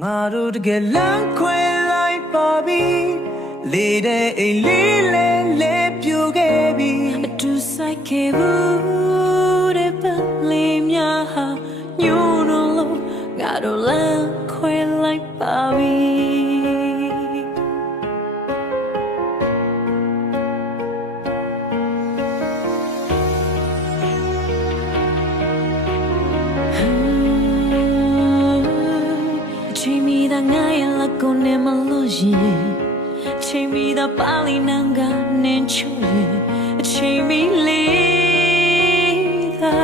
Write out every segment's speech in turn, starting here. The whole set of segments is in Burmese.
ငါတို့တကယ်လမ်းခွဲလိုက်ပါပြီလေတဲ့အိမ်လေးလဲပြိုခဲ့ပြီအတူဆိုင်ခဲ့ဘူးတဲ့ပလေးများဟာညို့လို့ငါတို့လမ်းခွဲလိုက်ပါပြီချိန်မီတာငါရဲ့လက်ကိုနဲ့မလို့ရင်ချိန်မီတာပါလီနန်ကနင်းချူရင်ချိန်မီလေးသာ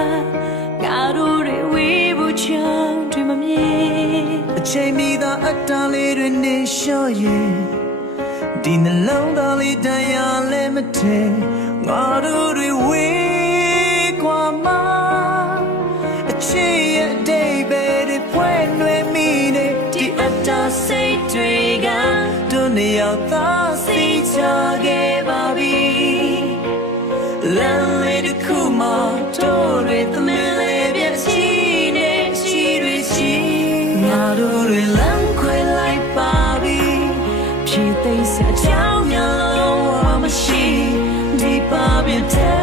ငါတို့တွေဝေးဖို့ချောင်းတွေမမြင်အချိန်မီတာအတန်လေးတွေနေလျှော့ရင်ဒီနှလုံးသားလေးတရားလည်းမထဲငါတို့တွေဝေးကွာမှာအချိန်ရဲ့ဒိတ်ပဲတွေဖွဲနှွေမိနေဒီအတားစိတ်တွေကတို့နေရောက်သားစီချခဲ့ပါပြီလမ်းလေးတစ်ခုမှတို့တွေသမင်လေးပြချီနေချီတွေချီငါတို့တွေလမ်းခွဲလိုက်ပါပြီဖြည့်သိမ်းစရာအကြောင်းများလုံးဝမရှိဒီပါပြတဲ့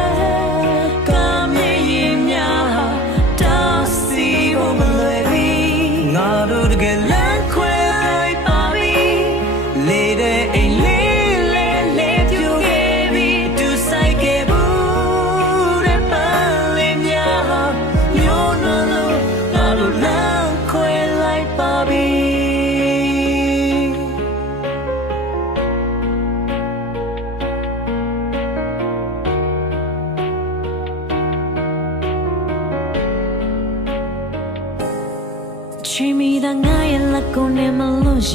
ကမြေရင်များတားစီဖို့မလွယ်ပြီငါတို့တကယ်လမ်းခွဲလိုက်ပါပြီလေတဲ့အိမ်လေးလဲပြိုခဲ့ပြီသူဆိုင်ခဲ့ဘူးတဲ့ပန်းလေးများညို့လို့ငါတို့လမ်းခွဲလိုက်ပါပြီချိန်မီတာငါရဲ့လက်ကိုနဲ့မလို့ရ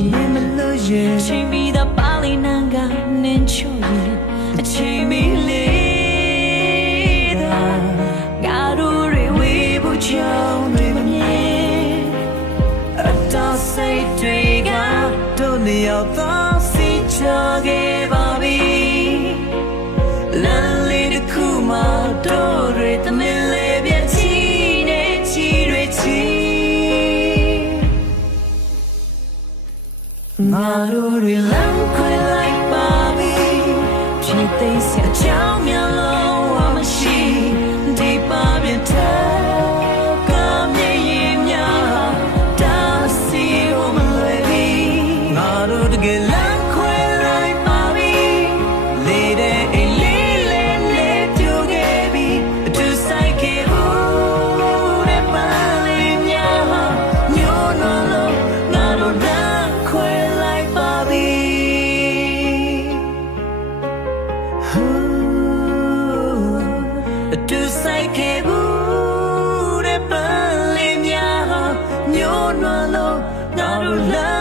င်ချိန်မီတာပါလီနန်ကနင်းချူရင်အချိန်မီလေးသာငါတို့တွေဝေးဖို့ချောင်းတွေမမြင်အတားစိတ်တွေကတို့နေရောက်သားစီချခဲ့ပါပြီလမ်းလေးတစ်ခုမှတို့တွေသမင်လေးပြချီနေချီတွေချီငါတို့တွေလမ်းခွဲလိုက်ပါပြီဖြည့်သိမ်းစရာအကြောင်းများလုံးဝမရှိဒီပါပြတဲ့ကမြေရင်များတားစီဖို့မလွယ်ပြီငါတို့တကယ်လမ်းခွဲလိုက်ပါပြီလေတဲ့အိမ်လေးလဲပြိုခဲ့ပြီအတူဆိုင်ခဲ့ဘူးတဲ့ပန်းလေးများညို့လို့ငါတို့လမ်းခွဲလိုက်ပါပြီအတူဆိုင်ခဲ့ဘူးတဲ့ပန်းလေးများညို့လို့ငါတို့လမ်း